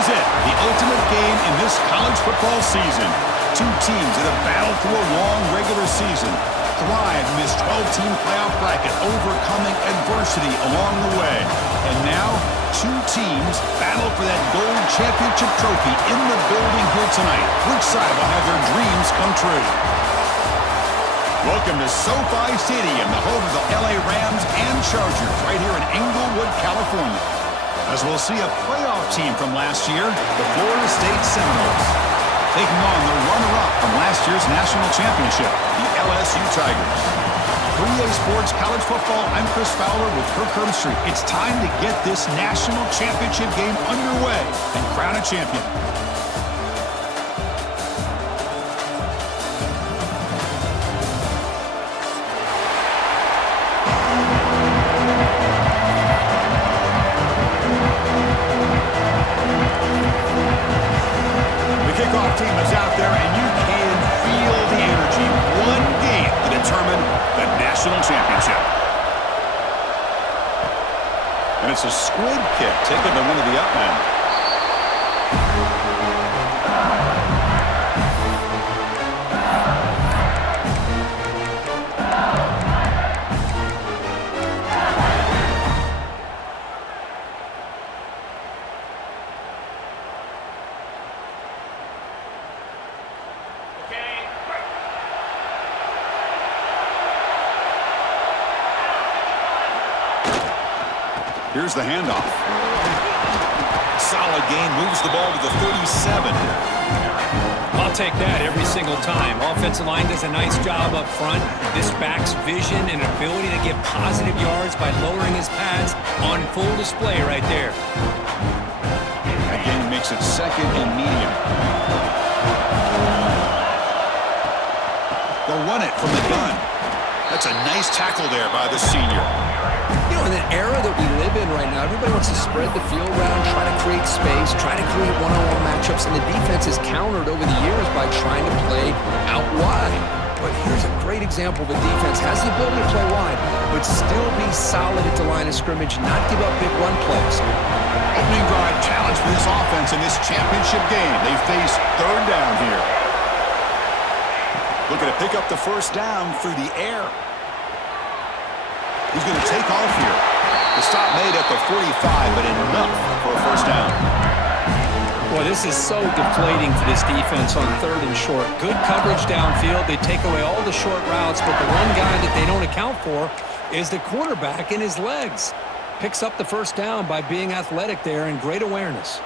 is it, the ultimate game in this college football season. Two teams that have battled through a long regular season, thrive in this 12-team playoff bracket, overcoming adversity along the way. And now, two teams battle for that gold championship trophy in the building here tonight. Which side will have their dreams come true? Welcome to SoFi Stadium, the home of the LA Rams and Chargers, right here in Inglewood, California. As we'll see a playoff team from last year, the Florida State Seminoles, taking on the runner-up from last year's national championship, the LSU Tigers. 3A Sports College Football, I'm Chris Fowler with Kirk Herbstreit. It's time to get this national championship game underway and crown a champion. Kickoff team is out there, and you can feel the energy. One game to determine the national championship. And it's a squib kick taken by one of the up men. Here's the handoff. Solid gain, moves the ball to the 37. I'll take that every single time. Offensive line does a nice job up front. This back's vision and ability to get positive yards by lowering his pads on full display right there. Again, makes it second and medium. They'll run it from the gun. That's a nice tackle there by the senior. You know, in the era that we live in right now, everybody wants to spread the field around, try to create space, try to create one-on-one matchups, and the defense has countered over the years by trying to play out wide. But here's a great example. The defense has the ability to play wide, but still be solid at the line of scrimmage, not give up big run plays. Opening drive challenge for this offense in this championship game. They face third down here. Looking to pick up the first down through the air. He's going to take off here. The stop made at the 45, but enough for a first down. Boy, this is so deflating for this defense on third and short. Good coverage downfield. They take away all the short routes, but the one guy that they don't account for is the quarterback and his legs. Picks up the first down by being athletic there and great awareness.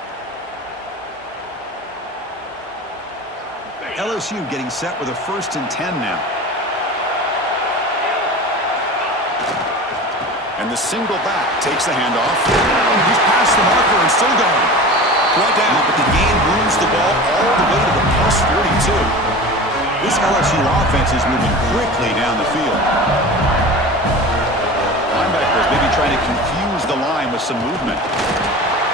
LSU getting set with a 1st and 10 now. And the single back takes the handoff. He's past the marker and still going. Brought down, but the gain moves the ball all the way to the plus 42. This LSU offense is moving quickly down the field. Linebackers maybe trying to confuse the line with some movement.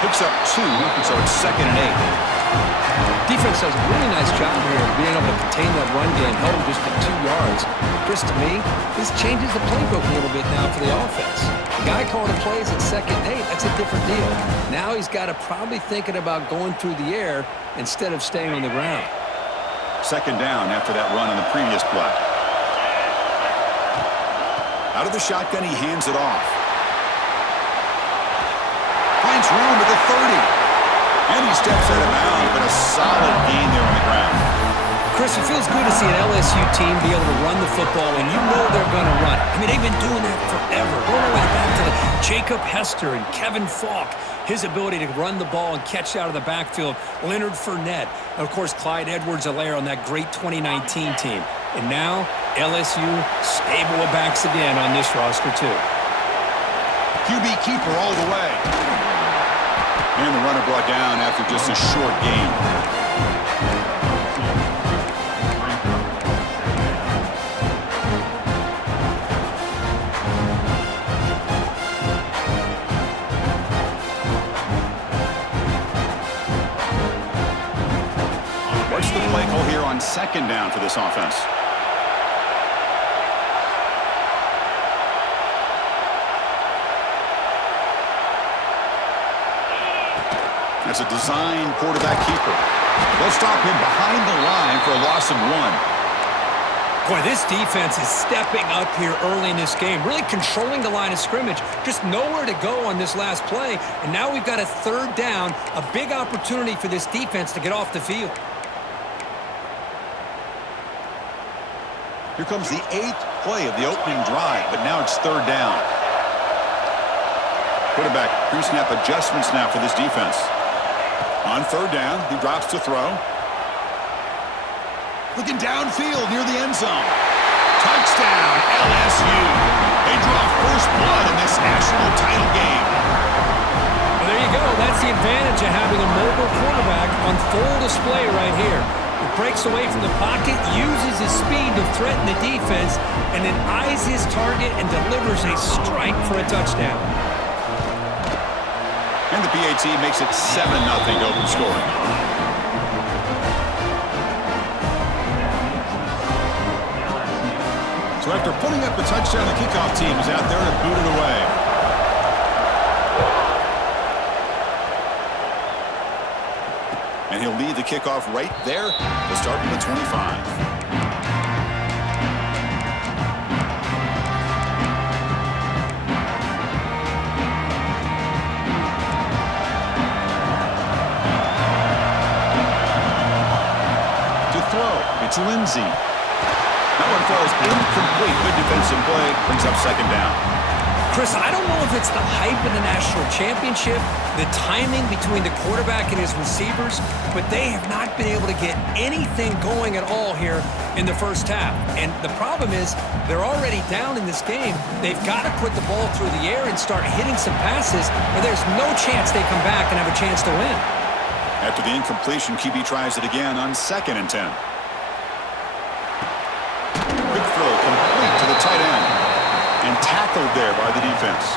Picks up 2, so it's 2nd and 8. Defense does a really nice job here of being able to contain that run game, held just at 2 yards. Chris, to me, this changes the playbook a little bit now for the offense. The guy calling the plays at 2nd and 8, that's a different deal. Now he's got to probably thinking about going through the air instead of staying on the ground. 2nd down after that run on the previous play. Out of the shotgun, he hands it off. Finds room at the 30. And he steps out of bounds, but a solid gain there on the ground. Chris, it feels good to see an LSU team be able to run the football, and you know they're going to run. I mean, they've been doing that forever. Going all the way back to Jacob Hester and Kevin Falk. His ability to run the ball and catch out of the backfield. Leonard Fournette. And, of course, Clyde Edwards-Helaire on that great 2019 team. And now, LSU stable of backs again on this roster, too. QB keeper all the way. And the runner brought down after just a short gain. What's the play call here on 2nd down for this offense? That's a design quarterback keeper. They'll stop him behind the line for a loss of 1. Boy, this defense is stepping up here early in this game, really controlling the line of scrimmage. Just nowhere to go on this last play, and now we've got a 3rd down, a big opportunity for this defense to get off the field. Here comes the 8th play of the opening drive, but now it's 3rd down. Quarterback pre-snap adjustments now for this defense. On 3rd down, he drops to throw. Looking downfield near the end zone. Touchdown, LSU. They draw first blood in this national title game. Well, there you go. That's the advantage of having a mobile quarterback on full display right here. He breaks away from the pocket, uses his speed to threaten the defense, and then eyes his target and delivers a strike for a touchdown. And the PAT makes it 7-0 open scoring. So after putting up the touchdown, the kickoff team is out there to boot it away. And he'll lead the kickoff right there to start from the 25. To throw, it's Lindsey. That one falls incomplete. Good defensive play. Brings up 2nd down. Chris, I don't know if it's the hype of the national championship, the timing between the quarterback and his receivers, but they have not been able to get anything going at all here in the first half. And the problem is they're already down in this game. They've got to put the ball through the air and start hitting some passes, or there's no chance they come back and have a chance to win. After the incompletion, QB tries it again on 2nd and 10. Quick throw complete to the tight end. And tackled there by the defense.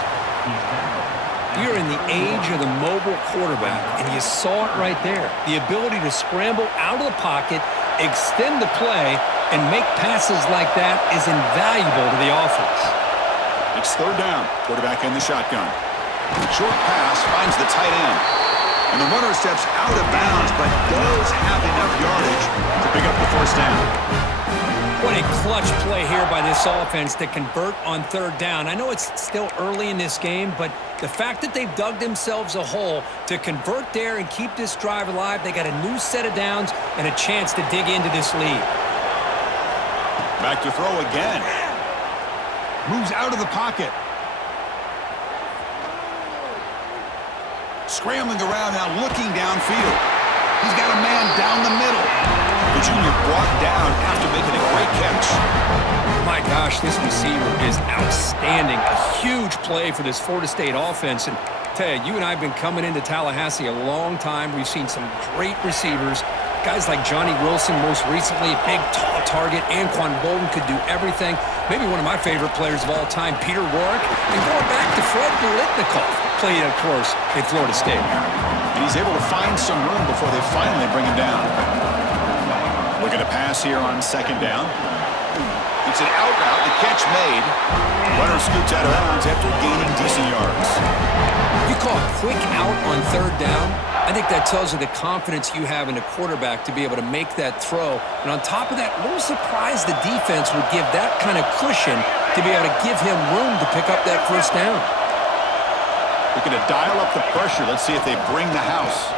You're in the age of the mobile quarterback, and you saw it right there. The ability to scramble out of the pocket, extend the play, and make passes like that is invaluable to the offense. It's 3rd down. Quarterback in the shotgun. Short pass finds the tight end. And the runner steps out of bounds, but does have enough yardage to pick up the 1st down. What a clutch play here by this offense to convert on 3rd down. I know it's still early in this game, but the fact that they've dug themselves a hole to convert there and keep this drive alive, they got a new set of downs and a chance to dig into this lead. Back to throw again. Moves out of the pocket. Scrambling around now, looking downfield. He's got a man down the middle. The junior brought down after making a great catch. My gosh, this receiver is outstanding. A huge play for this Florida State offense. And tell you, you and I have been coming into Tallahassee a long time. We've seen some great receivers. Guys like Johnny Wilson, most recently, big, tall target. Anquan Bolden could do everything. Maybe one of my favorite players of all time, Peter Warrick. And going back to Fred Biletnikoff, played, of course, at Florida State. And he's able to find some room before they finally bring him down. Looking to pass here on 2nd down. It's an out route. The catch made. Runner scoots out of bounds after gaining decent yards. You call a quick out on 3rd down. I think that tells you the confidence you have in the quarterback to be able to make that throw. And on top of that, a little surprised the defense would give that kind of cushion to be able to give him room to pick up that 1st down. Looking to dial up the pressure. Let's see if they bring the house.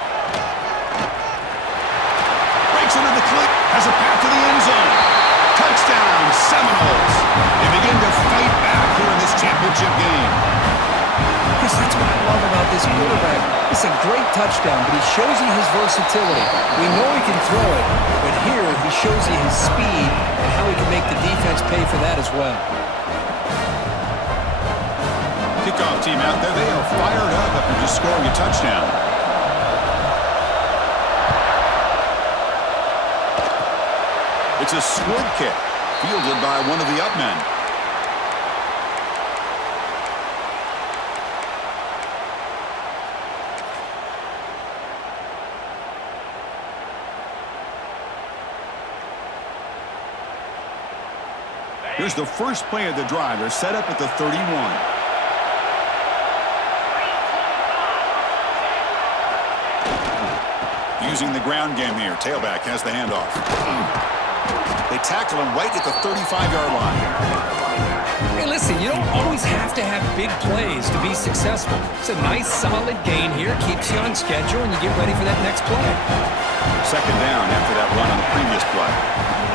Breaks into the clip. Has a path to the end zone. Touchdown, Seminoles. They begin to fight back here in this championship game. Chris, that's what I love about this quarterback. It's a great touchdown, but he shows you his versatility. We know he can throw it, but here he shows you his speed and how he can make the defense pay for that as well. Kickoff team out there. They are fired up after just scoring a touchdown. It's a sword kick fielded by one of the up men. Here's the first play of the drive. They're set up at the 31. using the ground game here. Tailback has the handoff. They tackle him right at the 35-yard line. Hey, listen, you don't always have to have big plays to be successful. It's a nice, solid gain here. Keeps you on schedule, and you get ready for that next play. Second down after that run on the previous play.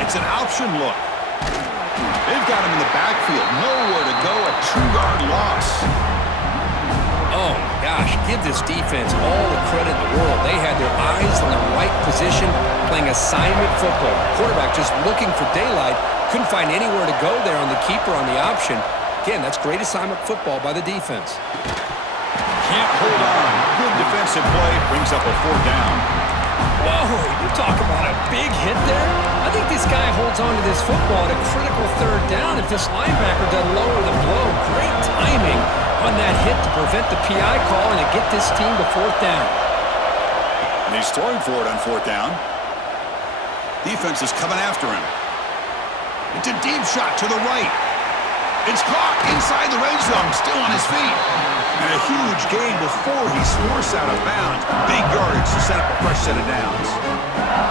It's an option look. They've got him in the backfield. Nowhere to go. A 2-yard loss. Oh, my gosh. Give this defense all the credit in the world. They had their eyes on the right position, playing assignment football. Quarterback just looking for daylight. Couldn't find anywhere to go there on the keeper on the option. Again, that's great assignment football by the defense. Can't hold on. Good defensive play. Brings up a 4th down. Whoa, you talk about a big hit there. I think this guy holds on to this football at a critical 3rd down if this linebacker doesn't lower the blow. Great timing on that hit to prevent the PI call and to get this team to 4th down. And he's throwing for it on 4th down. Defense is coming after him. It's a deep shot to the right. It's caught inside the red zone, still on his feet. And a huge gain before he's forced out of bounds. Big yardage to set up a fresh set of downs.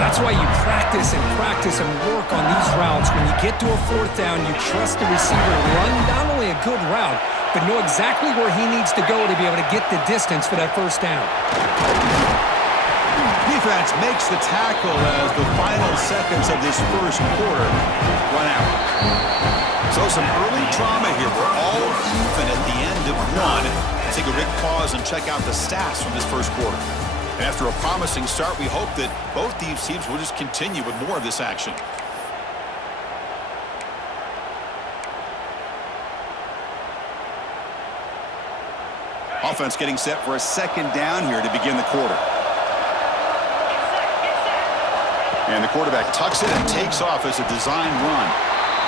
That's why you practice and work on these routes. When you get to a 4th down, you trust the receiver to run not only a good route, but know exactly where he needs to go to be able to get the distance for that 1st down. Defense makes the tackle as the final seconds of this first quarter run out. So some early trauma here. We're all even at the end of one. Let's take a big pause and check out the stats from this first quarter. And after a promising start, we hope that both these teams will just continue with more of this action. Offense getting set for a 2nd down here to begin the quarter. And the quarterback tucks it and takes off as a design run.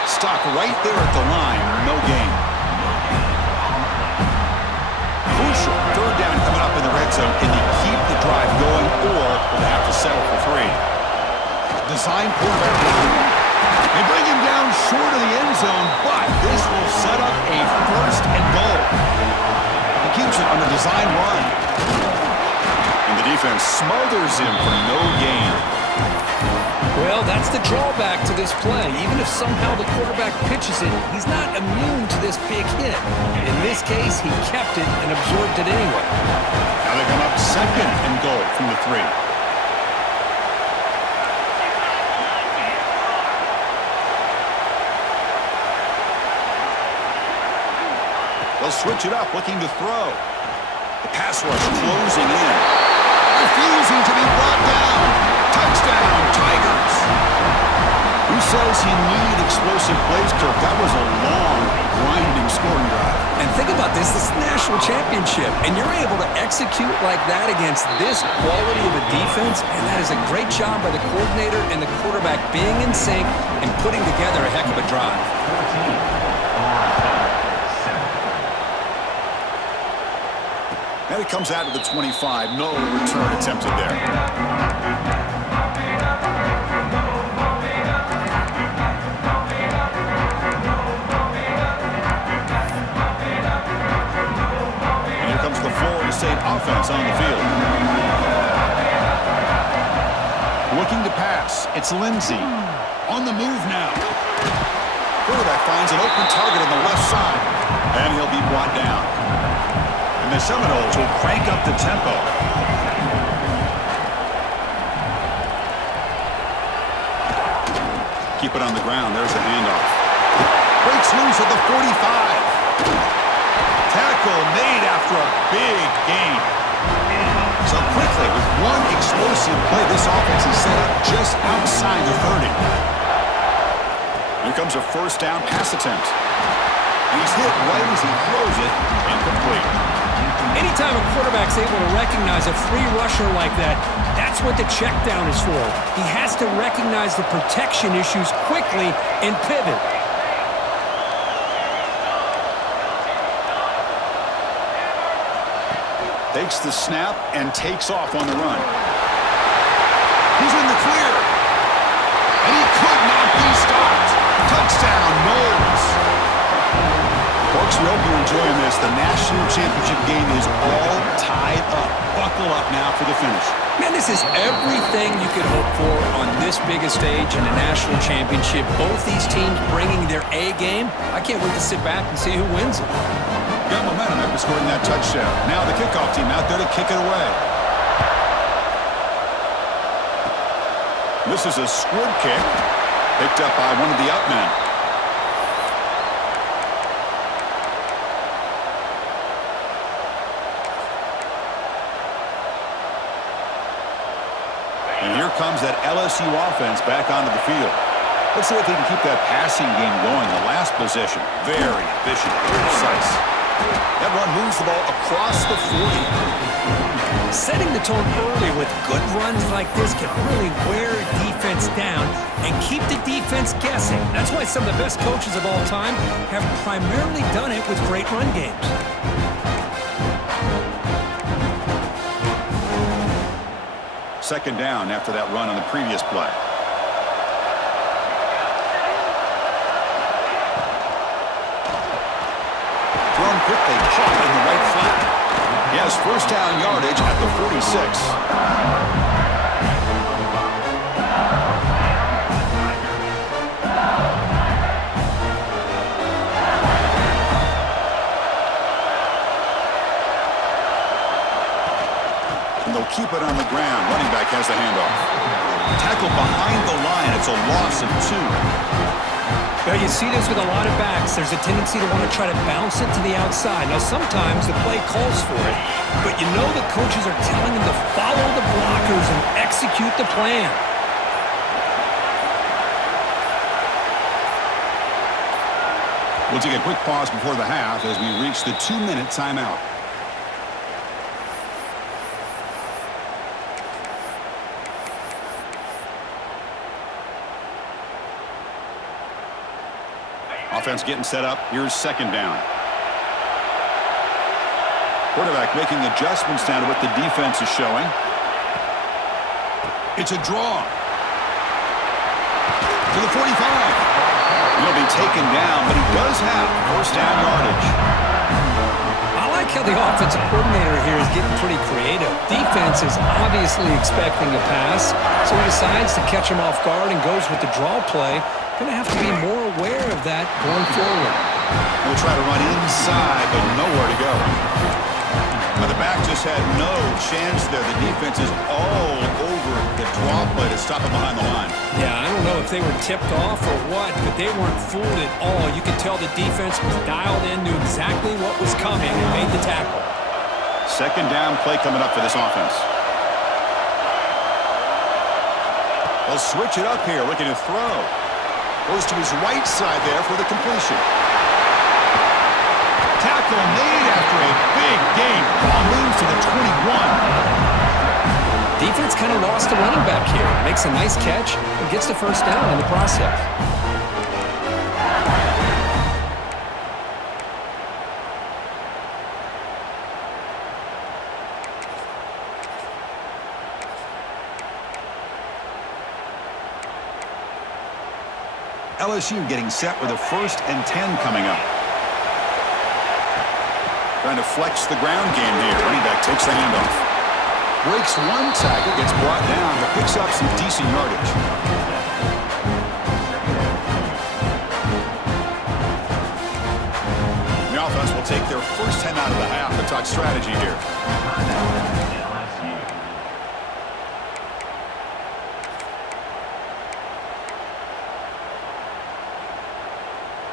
Stopped right there at the line. No gain. Crucial 3rd down coming up in the red zone. Can you keep the drive going, or will they have to settle for 3? Design quarterback run. They bring him down short of the end zone, but this will set up a 1st and goal. He keeps it on the design run. And the defense smothers him for no gain. Well, that's the drawback to this play. Even if somehow the quarterback pitches it, he's not immune to this big hit. In this case, he kept it and absorbed it anyway. Now they come up 2nd and goal from the 3. They'll switch it up, looking to throw. The pass rush closing in. Refusing to be brought down. Touchdown, Tigers. Who says you need explosive plays, Kirk? That was a long, grinding scoring drive. And think about this. This is the national championship, and you're able to execute like that against this quality of a defense, and that is a great job by the coordinator and the quarterback being in sync and putting together a heck of a drive. And it comes out to the 25. No return attempted there. And here comes the Florida State offense on the field. Looking to pass. It's Lindsey. On the move now. Quarterback finds an open target on the left side. And he'll be brought down. The Seminoles will crank up the tempo. Keep it on the ground. There's a handoff. Breaks loose at the 45. Tackle made after a big gain. So quickly, with one explosive play, this offense is set up just outside the 30. Here comes a 1st down pass attempt. He's hit right as he throws it, incomplete. Anytime a quarterback's able to recognize a free rusher like that, that's what the check down is for. He has to recognize the protection issues quickly and pivot. Takes the snap and takes off on the run. He's in the clear. And he could not be stopped. Touchdown, Noles. Folks, LSU, hope you're enjoying this. The national championship game is all tied up. Buckle up now for the finish. Man, this is everything you could hope for on this biggest stage in a national championship. Both these teams bringing their A game. I can't wait to sit back and see who wins it. Got momentum after scoring that touchdown. Now the kickoff team out there to kick it away. This is a squib kick. Picked up by one of the up men. And here comes that LSU offense back onto the field. Let's see if they can keep that passing game going. The last possession, very efficient, precise. That run moves the ball across the 40. Setting the tone early with good runs like this can really wear a defense down and keep the defense guessing. That's why some of the best coaches of all time have primarily done it with great run games. Second down after that run on the previous play. Thrown quickly, caught in the right flat. He has first down yardage at the 46. Keep it on the ground. Running back has the handoff. Tackle behind the line. It's a loss of 2. Well, you see this with a lot of backs. There's a tendency to want to try to bounce it to the outside. Now, sometimes the play calls for it, but you know the coaches are telling them to follow the blockers and execute the plan. We'll take a quick pause before the half as we reach the 2-minute timeout. Offense getting set up. Here's second down. Quarterback making adjustments down to what the defense is showing. It's a draw. To the 45. He'll be taken down, but he does have first down yardage. I like how the offensive coordinator here is getting pretty creative. Defense is obviously expecting a pass, so he decides to catch him off guard and goes with the draw play. Going to have to be more aware of that going forward. We'll try to run inside, but nowhere to go. Now the back just had no chance there. The defense is all over the draw play to stop him behind the line. Yeah, I don't know if they were tipped off or what, but they weren't fooled at all. You could tell the defense was dialed in, knew exactly what was coming, and made the tackle. Second down play coming up for this offense. They'll switch it up here, looking to throw. Goes to his right side there for the completion. Tackle made after a big gain. Ball moves to the 21. Defense kind of lost the running back here. Makes a nice catch and gets the first down in the process. LSU getting set with a 1st and 10 coming up. Trying to flex the ground game here. Running back takes the handoff. Breaks one tackle, gets brought down, but picks up some decent yardage. The offense will take their first 10 out of the half and talk strategy here.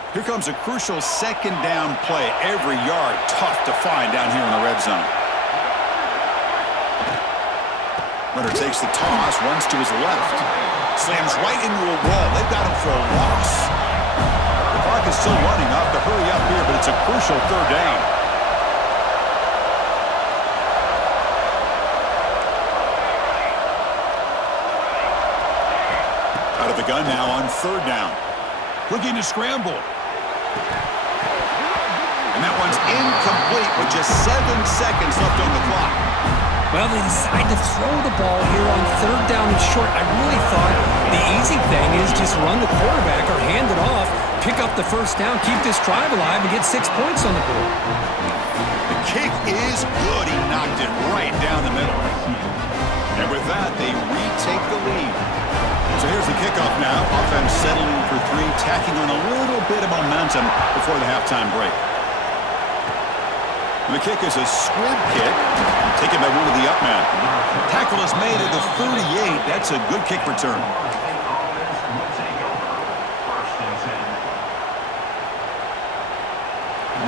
Here comes a crucial second down play. Every yard tough to find down here in the red zone. Runner takes the toss, runs to his left. Slams right into a wall. They've got him for a loss. The clock is still running. Off to hurry up here, but it's a crucial third down. Out of the gun now on third down. Looking to scramble. And that one's incomplete with just 7 seconds left on the clock. Well, they decide to throw the ball here on third down and short. I really thought the easy thing is just run the quarterback or hand it off, pick up the first down, keep this drive alive, and get 6 points on the board. The kick is good. He knocked it right down the middle. And with that, they retake the lead. So here's the kickoff now. Offense settling for 3, tacking on a little bit of momentum before the halftime break. And the kick is a squib kick, taken by one of the up men. Tackle is made at the 38. That's a good kick return.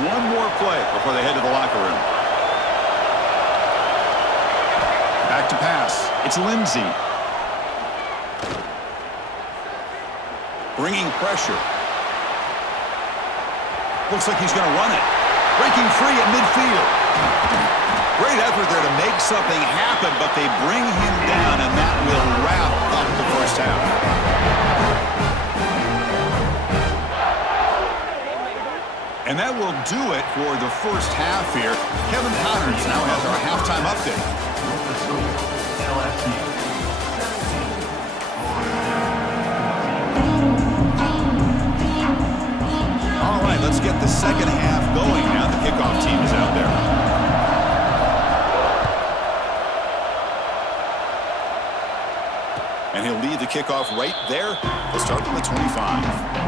One more play before they head to the locker room. Back to pass. It's Lindsey. Bringing pressure. Looks like he's going to run it. Breaking free at midfield. Great effort there to make something happen, but they bring him down, and that will wrap up the first half. And that will do it for the first half here. Kevin Connors now has our halftime update. All right, let's get the second half going now. The kickoff team is out there. And he'll lead the kickoff right there. We'll start from the 25.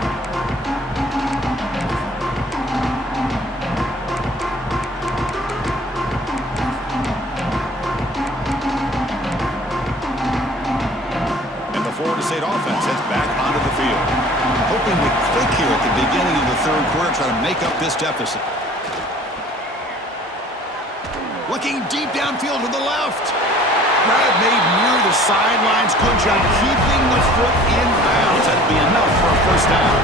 Florida State offense heads back onto the field. Hoping to click here at the beginning of the third quarter, try to make up this deficit. Looking deep downfield to the left. Grab made near the sidelines. Good job keeping the foot in bounds. That'd be enough for a first down.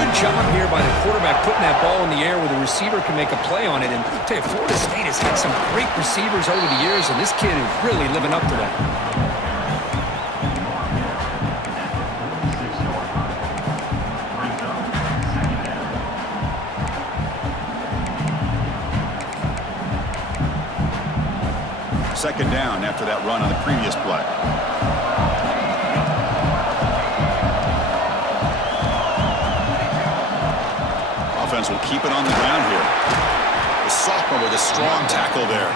Good job here by the quarterback putting that ball in the air where the receiver can make a play on it. And I'll tell you, Florida State has had some great receivers over the years, and this kid is really living up to that. Second down after that run on the previous play. Offense will keep it on the ground here. The sophomore with a strong tackle there.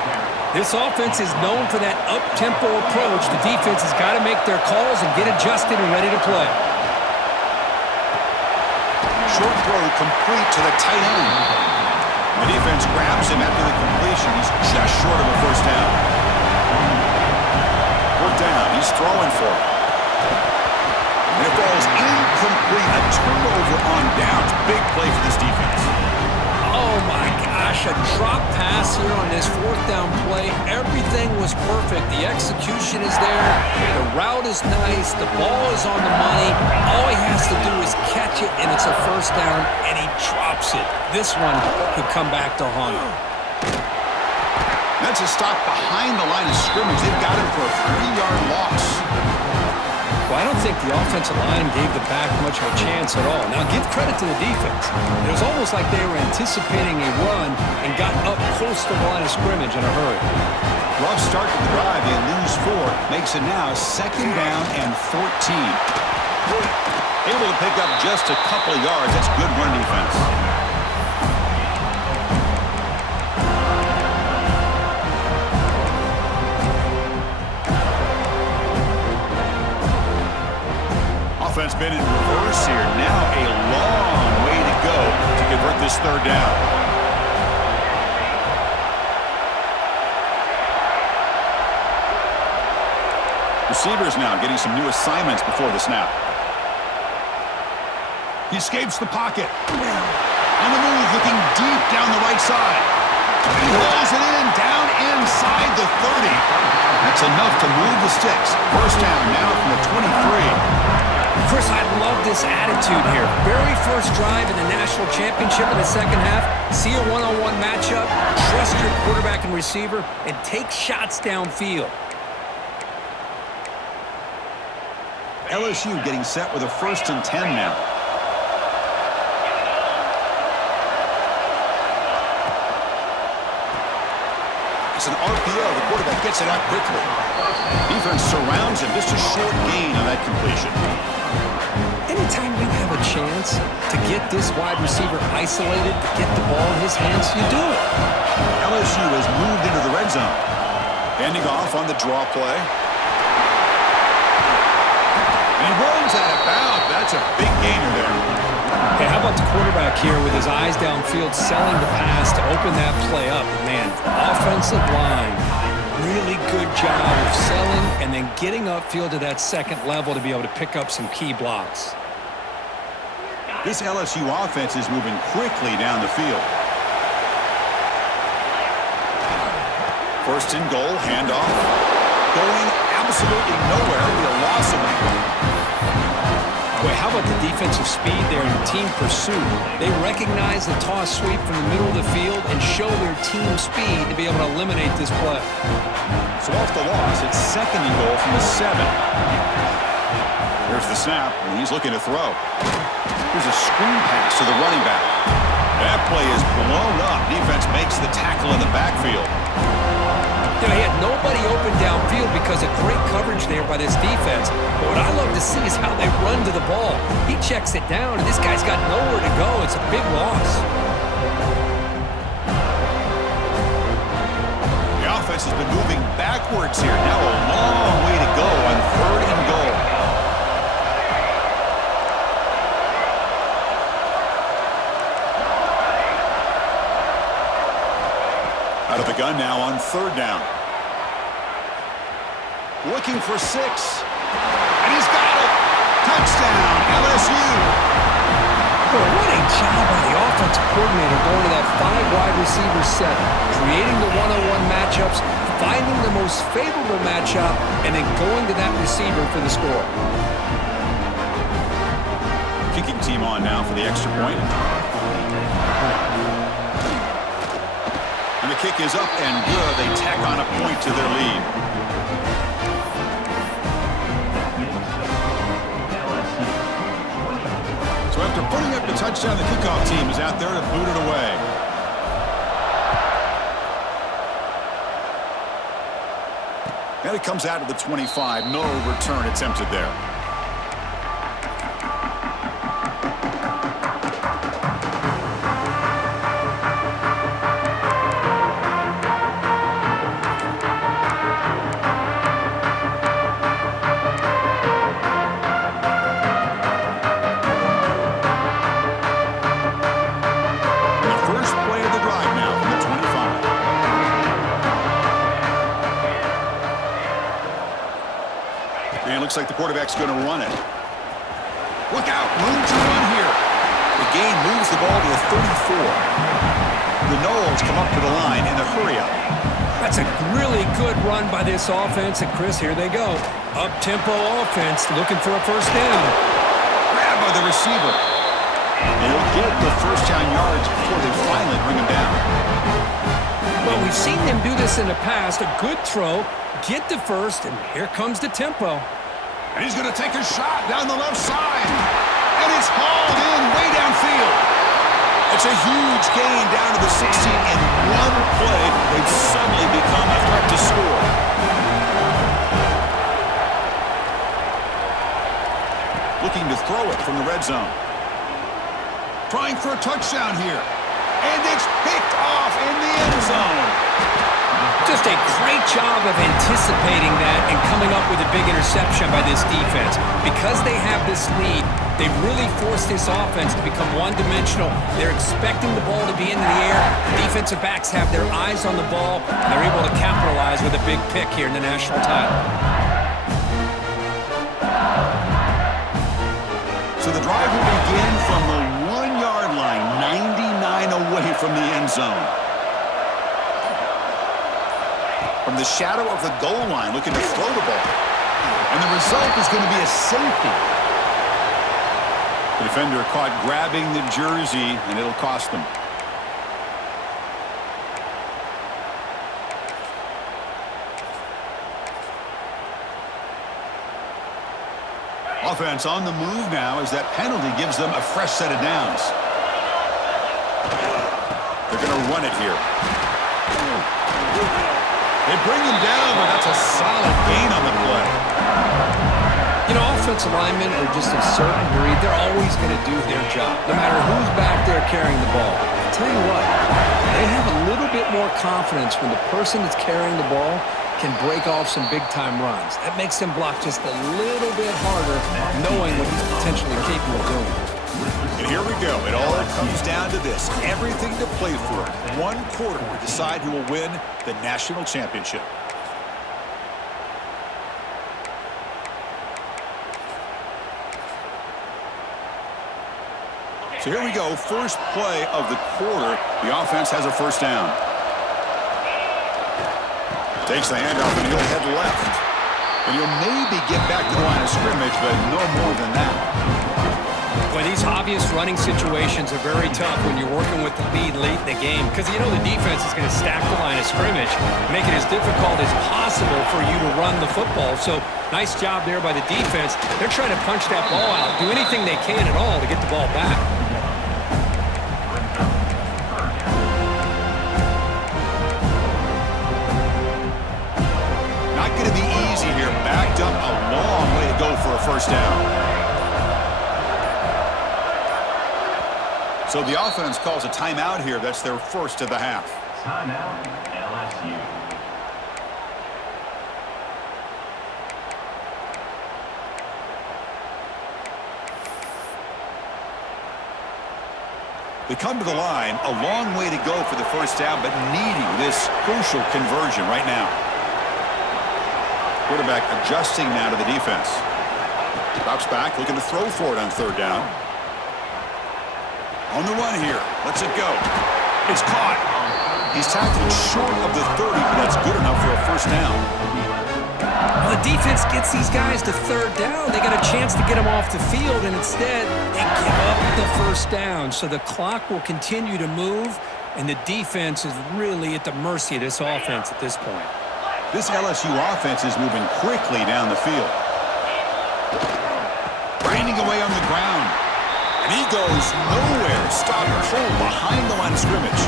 This offense is known for that up-tempo approach. The defense has got to make their calls and get adjusted and ready to play. Short throw complete to the tight end. The defense grabs him after the completion. He's just short of a first down. We're down. He's throwing for it. And it falls incomplete. A turnover on downs. Big play for this defense. Oh, my gosh. A drop pass here on this fourth down play. Everything was perfect. The execution is there. The route is nice. The ball is on the money. All he has to do is catch it, and it's a first down, and he drops it. This one could come back to haunt him. That's a stop behind the line of scrimmage. They've got him for a 3-yard loss. Well, I don't think the offensive line gave the back much of a chance at all. Now, give credit to the defense. It was almost like they were anticipating a run and got up close to the line of scrimmage in a hurry. Rough start to the drive. They lose 4. Makes it now second down and 14. Able to pick up just a couple of yards. That's good run defense. Offense been in reverse here. Now a long way to go to convert this third down. Receivers now getting some new assignments before the snap. He escapes the pocket. On the move, looking deep down the right side. And he hauls it in, down inside the 30. That's enough to move the sticks. First down now from the 23. Chris, I love this attitude here. Very first drive in the national championship in the second half. See a one-on-one matchup, trust your quarterback and receiver, and take shots downfield. LSU getting set with a 1st and 10 now. It's an RPO. The quarterback gets it out quickly. Defense surrounds him. Just a short gain on that completion. Anytime you have a chance to get this wide receiver isolated, get the ball in his hands, you do it. LSU has moved into the red zone. Handing off on the draw play. And he runs out of bounds. That's a big gainer there. Hey, how about the quarterback here with his eyes downfield, selling the pass to open that play up? Man, offensive line, really good job of selling and then getting upfield to that second level to be able to pick up some key blocks. This LSU offense is moving quickly down the field. First and goal, handoff. Going absolutely nowhere. We are lost of it. Boy, how about the defensive speed there in team pursuit? They recognize the toss sweep from the middle of the field and show their team speed to be able to eliminate this play. So off the loss, it's second and goal from the 7. Here's the snap, and he's looking to throw. Here's a screen pass to the running back. That play is blown up. Defense makes the tackle in the backfield. You know, he had nobody open downfield because of great coverage there by this defense. But what I love to see is how they run to the ball. He checks it down, and this guy's got nowhere to go. It's a big loss. The offense has been moving backwards here. Now a long way to go on third and goal. Out of the gun now on third down. Looking for 6. And he's got it. Touchdown, LSU. Boy, what a job by the offensive coordinator going to that 5-wide receiver set, creating the one-on-one matchups, finding the most favorable matchup, and then going to that receiver for the score. Kicking team on now for the extra point. And the kick is up and good. They tack on a point to their lead. So after putting up the touchdown, the kickoff team is out there to boot it away. And it comes out of the 25. No return attempted there. Looks like the quarterback's going to run it. Look out, room to run here. The gain moves the ball to the 34. The Noles come up to the line in a hurry-up. That's a really good run by this offense. And Chris, here they go. Up-tempo offense looking for a first down. Grabbed by the receiver. And he'll get the first down yards before they finally bring him down. Well, we've seen them do this in the past. A good throw, get the first, and here comes the tempo. And he's going to take a shot down the left side. And it's hauled in way downfield. It's a huge gain down to the 16 in one play. They've suddenly become a threat to score. Looking to throw it from the red zone. Trying for a touchdown here. And it's picked off in the end zone. Just a great job of anticipating that and coming up with a big interception by this defense. Because they have this lead, they really forced this offense to become one-dimensional. They're expecting the ball to be into the air. The defensive backs have their eyes on the ball, and they're able to capitalize with a big pick here in the national title. So the drive will begin from the 1-yard line, 99 away from the end zone. From the shadow of the goal line, looking to throw the ball. And the result is going to be a safety. The defender caught grabbing the jersey, and it'll cost them. Offense on the move now as that penalty gives them a fresh set of downs. They're going to run it here. They bring him down, but that's a solid gain on the play. You know, offensive linemen are just a certain breed. They're always going to do their job, no matter who's back there carrying the ball. I'll tell you what, they have a little bit more confidence when the person that's carrying the ball can break off some big-time runs. That makes them block just a little bit harder, knowing what he's potentially capable of doing. And here we go. It all comes down to this. Everything to play for. One quarter to decide who will win the national championship. So here we go. First play of the quarter. The offense has a first down. Takes the handoff and he'll head left. And he'll maybe get back to the line of scrimmage, but no more than that. Well, these obvious running situations are very tough when you're working with the lead late in the game because you know the defense is going to stack the line of scrimmage, make it as difficult as possible for you to run the football. So nice job there by the defense. They're trying to punch that ball out, do anything they can at all to get the ball back. Not going to be easy here. Backed up a long way to go for a first down. So the offense calls a timeout here. That's their first of the half. Timeout, LSU. They come to the line, a long way to go for the first down, but needing this crucial conversion right now. Quarterback adjusting now to the defense. Drops back, looking to throw for it on third down. On the run here. Lets it go. It's caught. He's tackled short of the 30, but that's good enough for a first down. Well, the defense gets these guys to third down. They got a chance to get them off the field, and instead they give up the first down. So the clock will continue to move, and the defense is really at the mercy of this offense at this point. This LSU offense is moving quickly down the field. Grinding away on the ground. And he goes nowhere. Stop cold behind the line of scrimmage.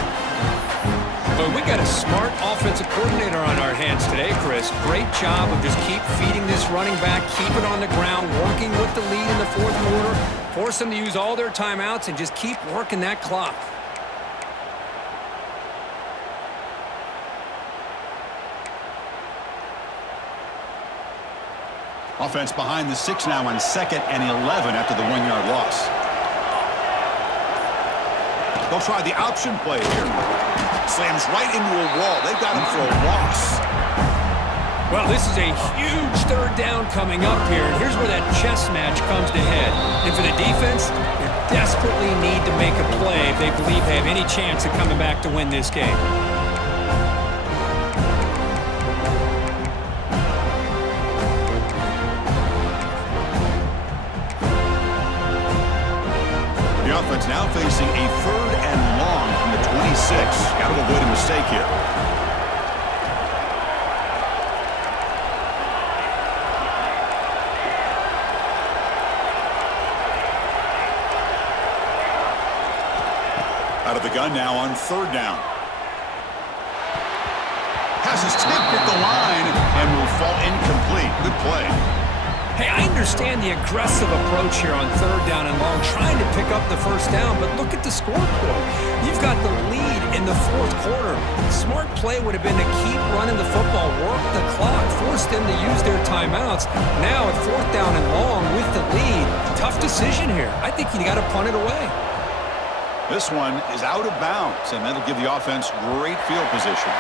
But we got a smart offensive coordinator on our hands today, Chris. Great job of just keep feeding this running back, keep it on the ground, working with the lead in the fourth quarter, force them to use all their timeouts, and just keep working that clock. Offense behind the 6 now on 2nd and 11 after the 1-yard loss. They'll try the option play here. Slams right into a wall. They've got him for a loss. Well, this is a huge third down coming up here, and here's where that chess match comes to head. And for the defense, they desperately need to make a play if they believe they have any chance of coming back to win this game. The offense now facing a 3rd and long from the 26. Got to avoid a mistake here. Out of the gun now on 3rd down. Passes tipped at the line and will fall incomplete. Good play. Hey, I understand the aggressive approach here on 3rd down and long, trying to pick up the first down, but look at the scoreboard. You've got the lead in the 4th quarter. Smart play would have been to keep running the football, work the clock, force them to use their timeouts. Now at 4th down and long with the lead, tough decision here. I think you got to punt it away. This one is out of bounds, and that'll give the offense great field position.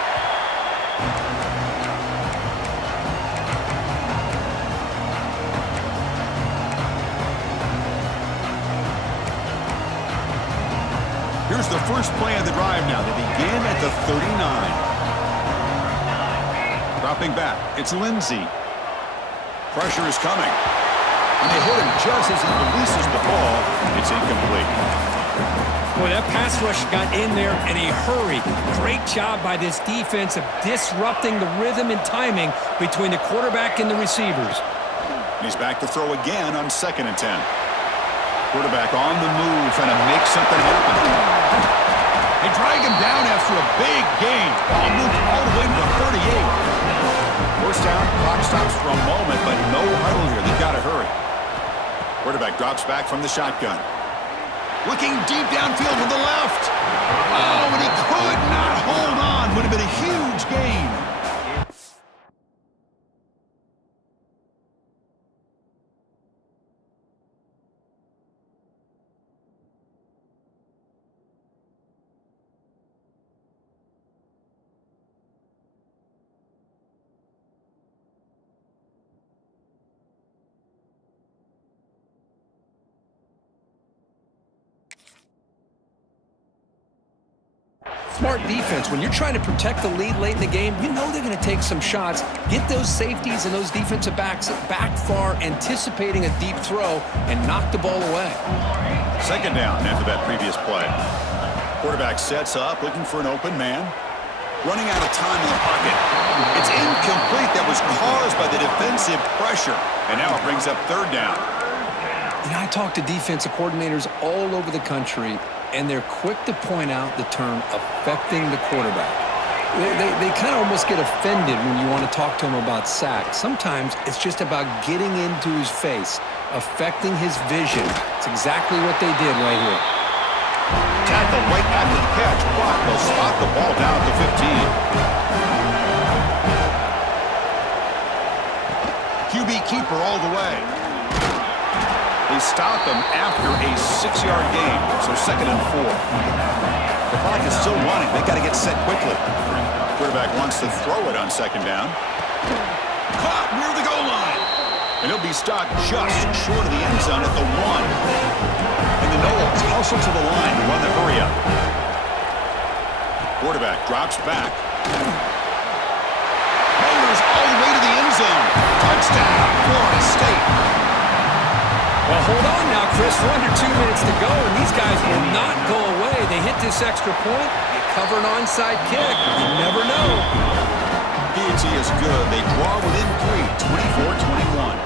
Here's the first play of the drive now. They begin at the 39. Dropping back, it's Lindsey. Pressure is coming. And they hit him just as he releases the ball. It's incomplete. Boy, that pass rush got in there in a hurry. Great job by this defense of disrupting the rhythm and timing between the quarterback and the receivers. He's back to throw again on 2nd and 10. Quarterback on the move, trying to make something happen. They drag him down after a big gain. Ball moved all the way to the 38. first down. Clock stops for a moment, but no huddle here. They've got to hurry. Quarterback drops back from the shotgun. Looking deep downfield to the left. Oh, and he could not hold on. Would have been a huge gain. Smart defense. When you're trying to protect the lead late in the game, you know they're going to take some shots, get those safeties and those defensive backs back far, anticipating a deep throw, and knock the ball away. Second down after that previous play. Quarterback sets up, looking for an open man. Running out of time in the pocket. It's incomplete. That was caused by the defensive pressure. And now it brings up third down. You know, I talk to defensive coordinators all over the country, and they're quick to point out the term affecting the quarterback. They kind of almost get offended when you want to talk to them about sacks. Sometimes it's just about getting into his face, affecting his vision. It's exactly what they did right here. Tackle right after the catch. Brock will spot the ball down at the 15. QB keeper all the way. They stop him after a 6-yard gain, so 2nd and 4. The clock is still running. They've got to get set quickly. Quarterback wants to throw it on 2nd down. Caught near the goal line. And he'll be stopped just short of the end zone at the 1. And the Noles hustle to the line to run the hurry up. Quarterback drops back. Fires all the way to the end zone. Touchdown, Florida State. Well, hold on now, Chris. We're under 2 minutes to go, and these guys will not go away. They hit this extra point. They cover an onside kick. You never know. P&T is good. They draw within 3, 24-21.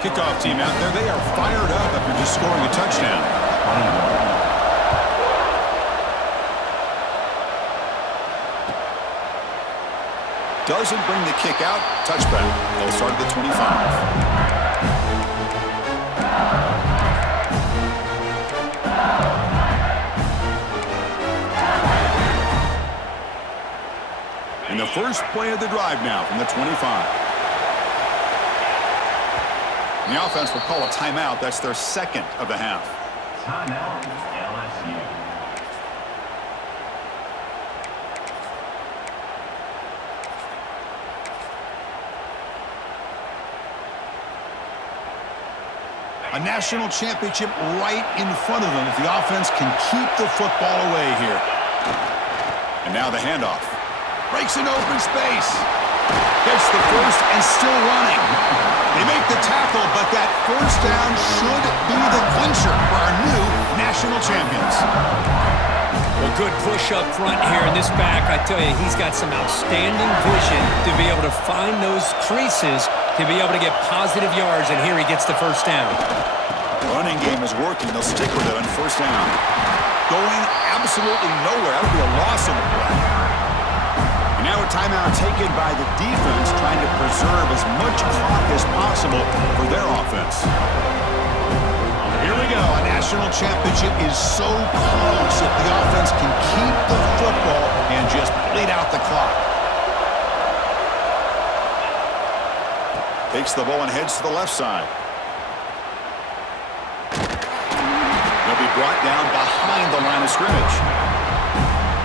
Kickoff team out there. They are fired up after just scoring a touchdown. Doesn't bring the kick out. Touchback. They'll start at the 25. And the first play of the drive now from the 25. And the offense will call a timeout. That's their 2nd of the half. Timeout, LSU. A national championship right in front of them if the offense can keep the football away here. And now the handoff. Breaks an open space. Gets the first and still running. They make the tackle, but that first down should be the clincher for our new national champions. Well, good push up front here in this back. I tell you, he's got some outstanding vision to be able to find those creases, to be able to get positive yards, and here he gets the first down. The running game is working. They'll stick with it on first down. Going absolutely nowhere. That would be a loss of the play. And now a timeout taken by the defense, trying to preserve as much clock as possible for their offense. Here we go. A national championship is so close if the offense can keep the football and just bleed out the clock. Takes the ball and heads to the left side. They'll be brought down behind the line of scrimmage.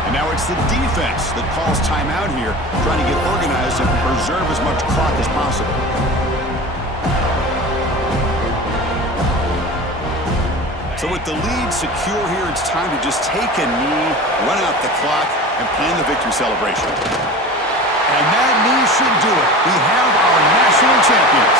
And now it's the defense that calls timeout here, trying to get organized and preserve as much clock as possible. So with the lead secure here, it's time to just take a knee, run out the clock, and plan the victory celebration. And that knee should do it. We have our national champions.